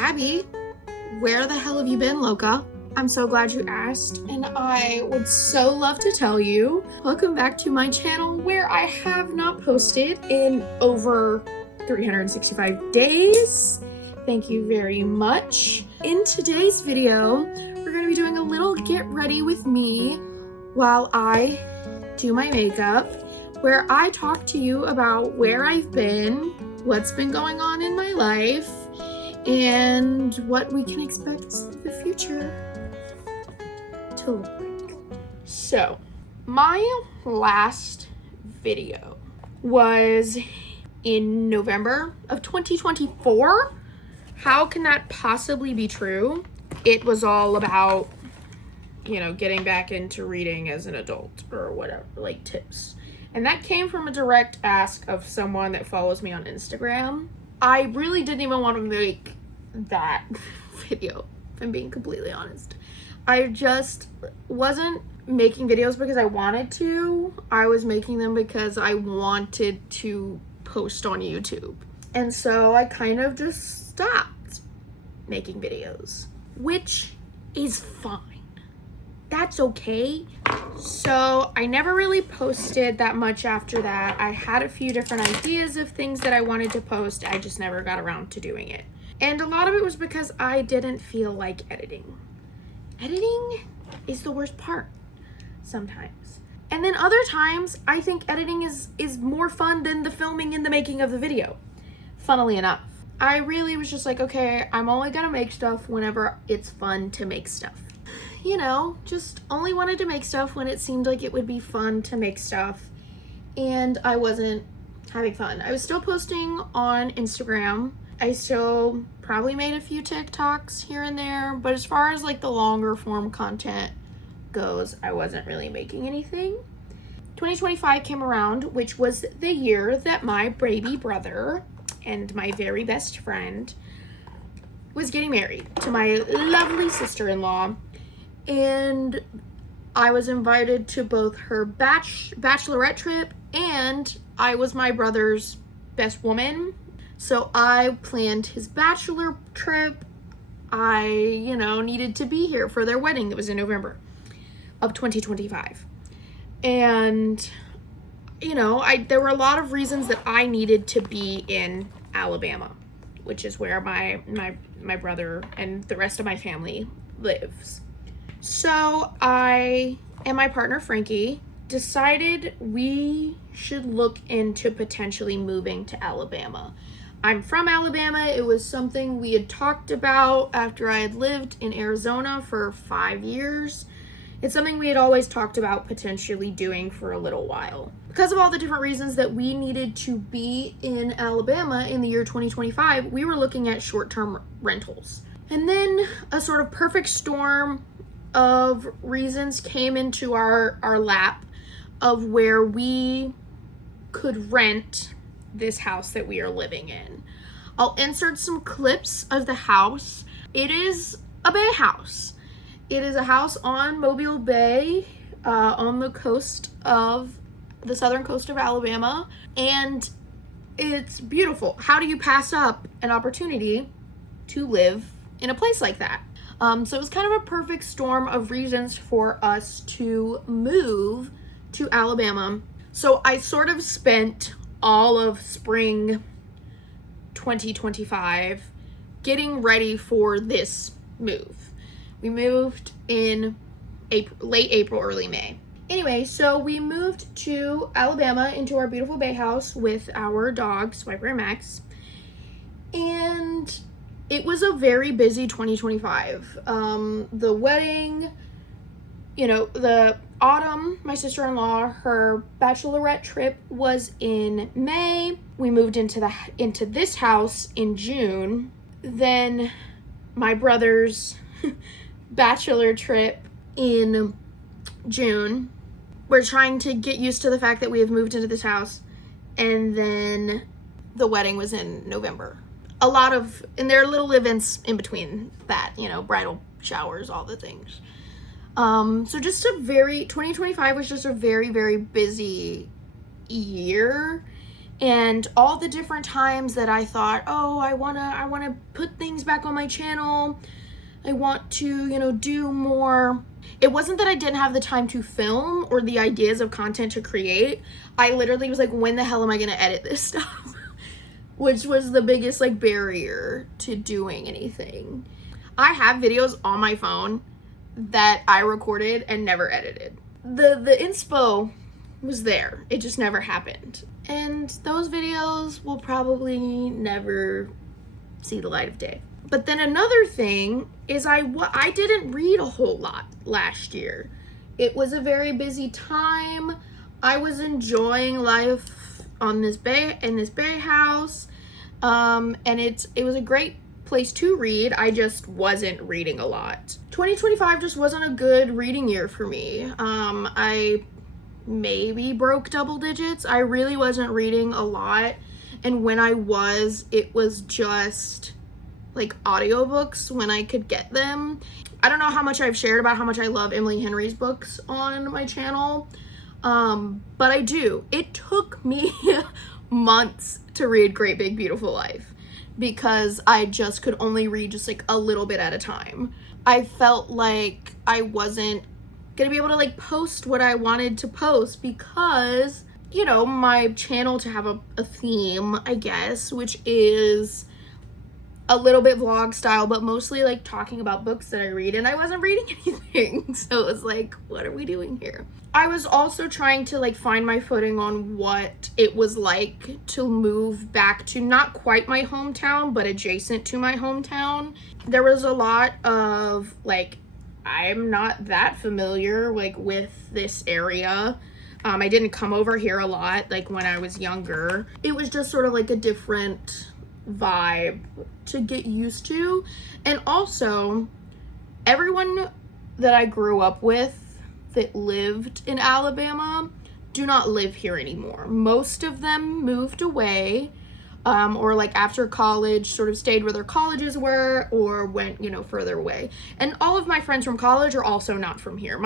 Abby, where the hell have you been, Loca? I'm so glad you asked, and I would so love to tell you. Welcome back to my channel where I have not posted in over 365 days. Thank you very much. In today's video, we're going to be doing a little get ready with me while I do my makeup, where I talk to you about where I've been, what's been going on in my life, and what we can expect the future to look like. So, my last video was in November of 2024. How can that possibly be true? It was all about, getting back into reading as an adult or whatever, like tips. And that came from a direct ask of someone that follows me on Instagram. I really didn't even want to make that video, if I'm being completely honest. I just wasn't making videos because I wanted to. I was making them because I wanted to post on YouTube. And so I kind of just stopped making videos, which is fine. That's okay. So I never really posted that much after that. I had a few different ideas of things that I wanted to post. I just never got around to doing it. And a lot of it was because I didn't feel like editing. Editing is the worst part sometimes. And then other times, I think editing is more fun than the filming and the making of the video. Funnily enough. I really was just like, okay, I'm only gonna make stuff whenever it's fun to make stuff. Just only wanted to make stuff when it seemed like it would be fun to make stuff. And I wasn't having fun. I was still posting on Instagram. I still probably made a few TikToks here and there. But as far as like the longer form content goes, I wasn't really making anything. 2025 came around, which was the year that my baby brother and my very best friend was getting married to my lovely sister-in-law. And I was invited to both her bachelorette trip, and I was my brother's best woman. So I planned his bachelor trip. I, needed to be here for their wedding that was in November of 2025. And, there were a lot of reasons that I needed to be in Alabama, which is where my brother and the rest of my family lives. So I and my partner Frankie decided we should look into potentially moving to Alabama. I'm from Alabama. It was something we had talked about after I had lived in Arizona for 5 years. It's something we had always talked about potentially doing for a little while. Because of all the different reasons that we needed to be in Alabama in the year 2025, we were looking at short-term rentals. And then a sort of perfect storm of reasons came into our lap of where we could rent this house that we are living in. I'll insert some clips of the house. It is a bay house. It is a house on Mobile Bay, on the southern coast of Alabama, and it's beautiful. How do you pass up an opportunity to live in a place like that? So it was kind of a perfect storm of reasons for us to move to Alabama. So I sort of spent all of spring 2025 getting ready for this move. We moved in late April, early May. Anyway, so we moved to Alabama into our beautiful bay house with our dog, Swiper and Max. And it was a very busy 2025. The wedding, the autumn, my sister-in-law, her bachelorette trip was in May. We moved into this house in June. Then my brother's bachelor trip in June. We're trying to get used to the fact that we have moved into this house. And then the wedding was in November. And there are little events in between that, bridal showers, all the things. So 2025 was just a very, very busy year. And all the different times that I thought, oh, I wanna put things back on my channel. I want to, do more. It wasn't that I didn't have the time to film or the ideas of content to create. I literally was like, when the hell am I gonna edit this stuff? Which was the biggest like barrier to doing anything. I have videos on my phone that I recorded and never edited. The inspo was there. It just never happened. And those videos will probably never see the light of day. But then another thing is I didn't read a whole lot last year. It was a very busy time. I was enjoying life on this bay house. And it was a great place to read. I just wasn't reading a lot. 2025 just wasn't a good reading year for me. I maybe broke double digits. I really wasn't reading a lot, and when I was, it was just like audiobooks when I could get them. I don't know how much I've shared about how much I love Emily Henry's books on my channel, but I do. It took me months to read Great Big Beautiful Life because I just could only read just like a little bit at a time. I felt like I wasn't gonna be able to like post what I wanted to post because, my channel to have a theme, I guess, which is a little bit vlog style, but mostly like talking about books that I read, and I wasn't reading anything. So it was like, what are we doing here? I was also trying to like find my footing on what it was like to move back to not quite my hometown, but adjacent to my hometown. There was a lot of like, I'm not that familiar like with this area. I didn't come over here a lot like when I was younger. It was just sort of like a different vibe to get used to. And also, everyone that I grew up with that lived in Alabama do not live here anymore. Most of them moved away, or like after college sort of stayed where their colleges were or went, further away. And all of my friends from college are also not from here.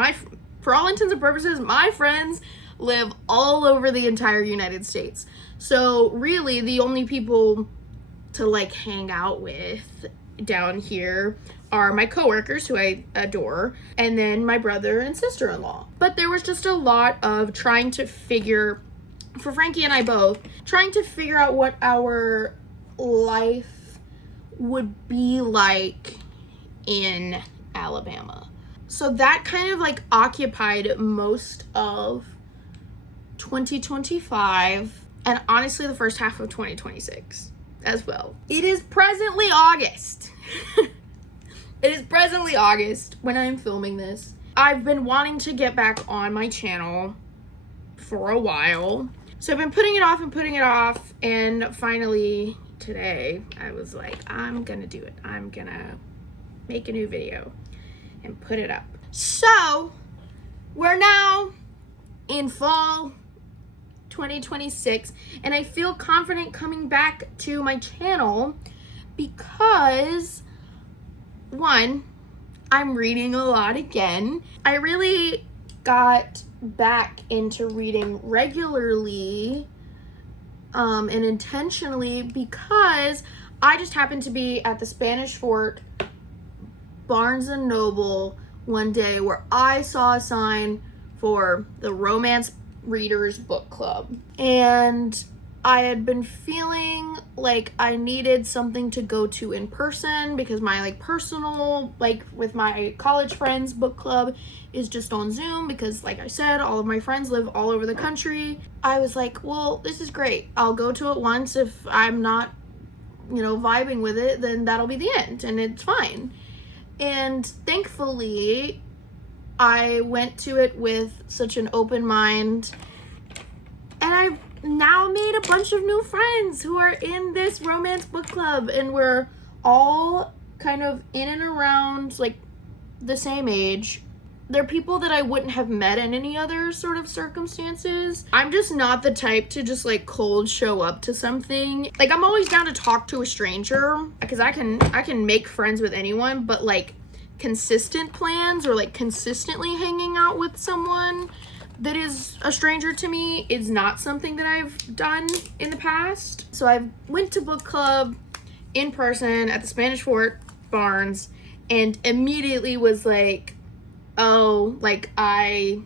For all intents and purposes, my friends live all over the entire United States. So really the only people to like hang out with down here are my coworkers, who I adore, and then my brother and sister-in-law. But there was just a lot of trying to figure, for Frankie and I both, trying to figure out what our life would be like in Alabama. So that kind of like occupied most of 2025, and honestly the first half of 2026 as well. It is presently August. It is presently August when I'm filming this. I've been wanting to get back on my channel for a while. So I've been putting it off, and finally today I was like, I'm gonna do it. I'm gonna make a new video and put it up. So we're now in fall 2026, and I feel confident coming back to my channel because, one, I'm reading a lot again. I really got back into reading regularly and intentionally because I just happened to be at the Spanish Fort Barnes and Noble one day where I saw a sign for the Romance Readers Book Club, and I had been feeling like I needed something to go to in person because my like personal, like with my college friends book club is just on Zoom because, like I said, all of my friends live all over the country. I was like, well, this is great. I'll go to it once. If I'm not, vibing with it, then that'll be the end and it's fine. And thankfully, I went to it with such an open mind, and I've now made a bunch of new friends who are in this romance book club, and we're all kind of in and around like the same age. They're people that I wouldn't have met in any other sort of circumstances. I'm just not the type to just like cold show up to something. Like, I'm always down to talk to a stranger because I can make friends with anyone, but like consistent plans or like consistently hanging out with someone, that is a stranger to me. It's not something that I've done in the past. So I went to book club in person at the Spanish Fort Barnes and immediately was like, oh, like I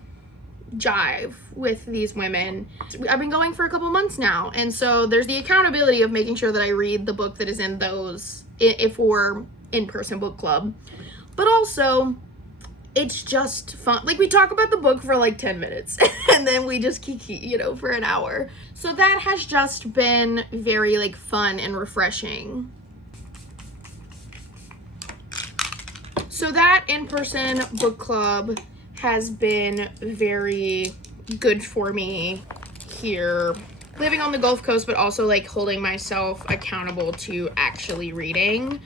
jive with these women. I've been going for a couple months now, and so there's the accountability of making sure that I read the book that is in those if we're in-person book club, but also it's just fun. Like, we talk about the book for like 10 minutes and then we just kiki, you know, for an hour. So that has just been very like fun and refreshing. So that in-person book club has been very good for me here, living on the Gulf Coast, but also like holding myself accountable to actually reading.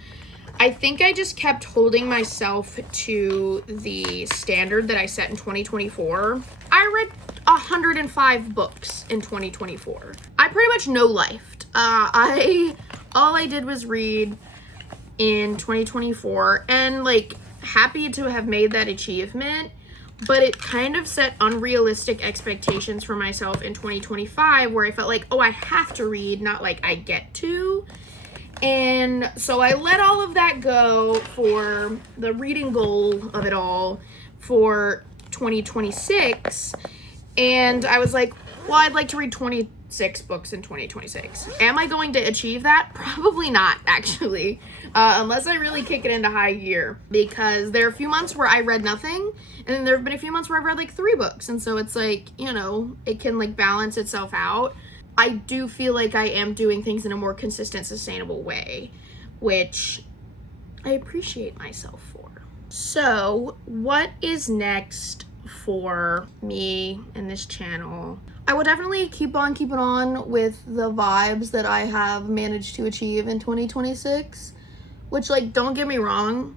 I think I just kept holding myself to the standard that I set in 2024. I read 105 books in 2024. I pretty much no-lifed. All I did was read in 2024, and like happy to have made that achievement, but it kind of set unrealistic expectations for myself in 2025 where I felt like, oh, I have to read, not like I get to. And so I let all of that go for the reading goal of it all for 2026. And I was like, well, I'd like to read 26 books in 2026. Am I going to achieve that? Probably not, actually, unless I really kick it into high gear, because there are a few months where I read nothing, and then there have been a few months where I've read like 3 books. And so it's like, you know, it can like balance itself out. I do feel like I am doing things in a more consistent, sustainable way, which I appreciate myself for. So what is next for me and this channel? I will definitely keep on keeping on with the vibes that I have managed to achieve in 2026, which, like, don't get me wrong,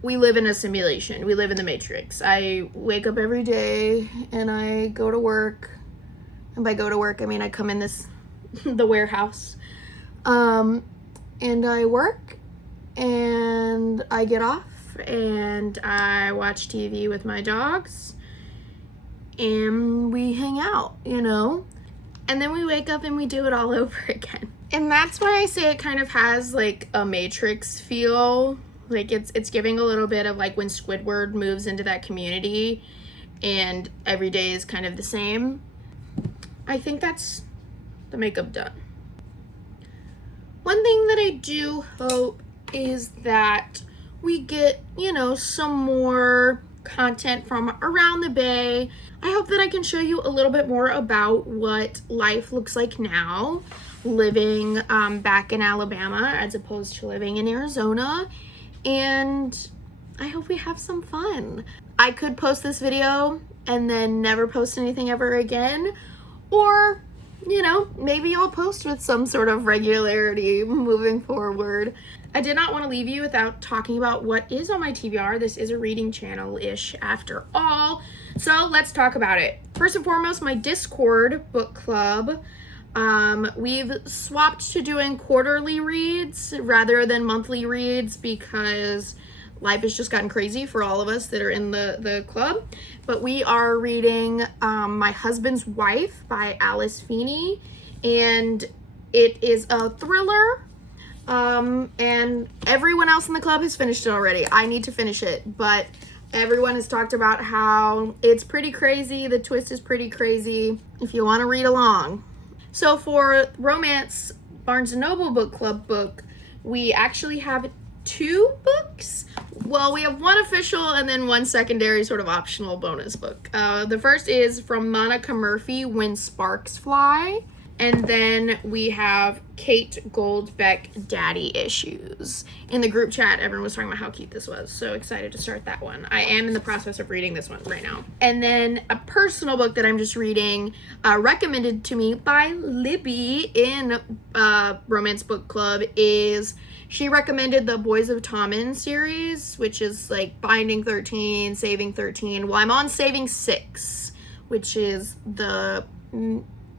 we live in a simulation. We live in the Matrix. I wake up every day and I go to work. And by go to work, I mean I come in the warehouse, and I work, and I get off, and I watch TV with my dogs, and we hang out, you know, and then we wake up and we do it all over again. And that's why I say it kind of has like a Matrix feel. Like it's giving a little bit of like when Squidward moves into that community and every day is kind of the same. I think that's the makeup done. One thing that I do hope is that we get, you know, some more content from around the Bay. I hope that I can show you a little bit more about what life looks like now, living back in Alabama as opposed to living in Arizona. And I hope we have some fun. I could post this video and then never post anything ever again. Or, you know, maybe I'll post with some sort of regularity moving forward. I did not want to leave you without talking about what is on my TBR. This is a reading channel-ish after all. So let's talk about it. First and foremost, my Discord book club. We've swapped to doing quarterly reads rather than monthly reads because life has just gotten crazy for all of us that are in the club. But we are reading My Husband's Wife by Alice Feeney, and it is a thriller, and everyone else in the club has finished it already. I need to finish it, but everyone has talked about how it's pretty crazy, the twist is pretty crazy, if you want to read along. So for romance Barnes & Noble book club book, we actually have 2 books. Well, we have 1 official and then 1 secondary sort of optional bonus book. The first is from Monica Murphy, When Sparks Fly. And then we have Kate Goldbeck, Daddy Issues. In the group chat, everyone was talking about how cute this was. So excited to start that one. I am in the process of reading this one right now. And then a personal book that I'm just reading, recommended to me by Libby in Romance Book Club, is she recommended the Boys of Tommen series, which is like Binding 13, Saving 13. Well, I'm on Saving 6, which is the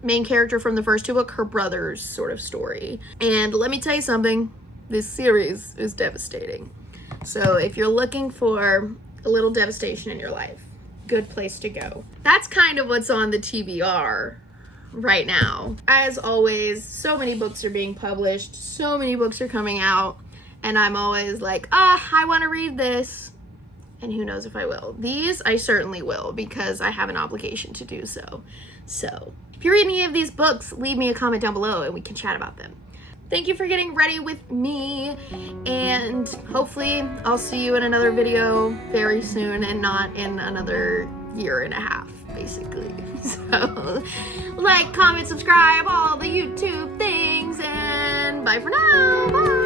main character from the first 2 books, her brother's sort of story. And let me tell you something, this series is devastating. So if you're looking for a little devastation in your life, good place to go. That's kind of what's on the TBR right now. As always, so many books are being published, so many books are coming out, and I'm always like, I want to read this, and who knows if I will. These I certainly will, because I have an obligation to do so. So if you read any of these books, leave me a comment down below and we can chat about them. Thank you for getting ready with me, and hopefully I'll see you in another video very soon and not in another year and a half, basically. So like, comment, subscribe, all the YouTube things, and bye for now. Bye.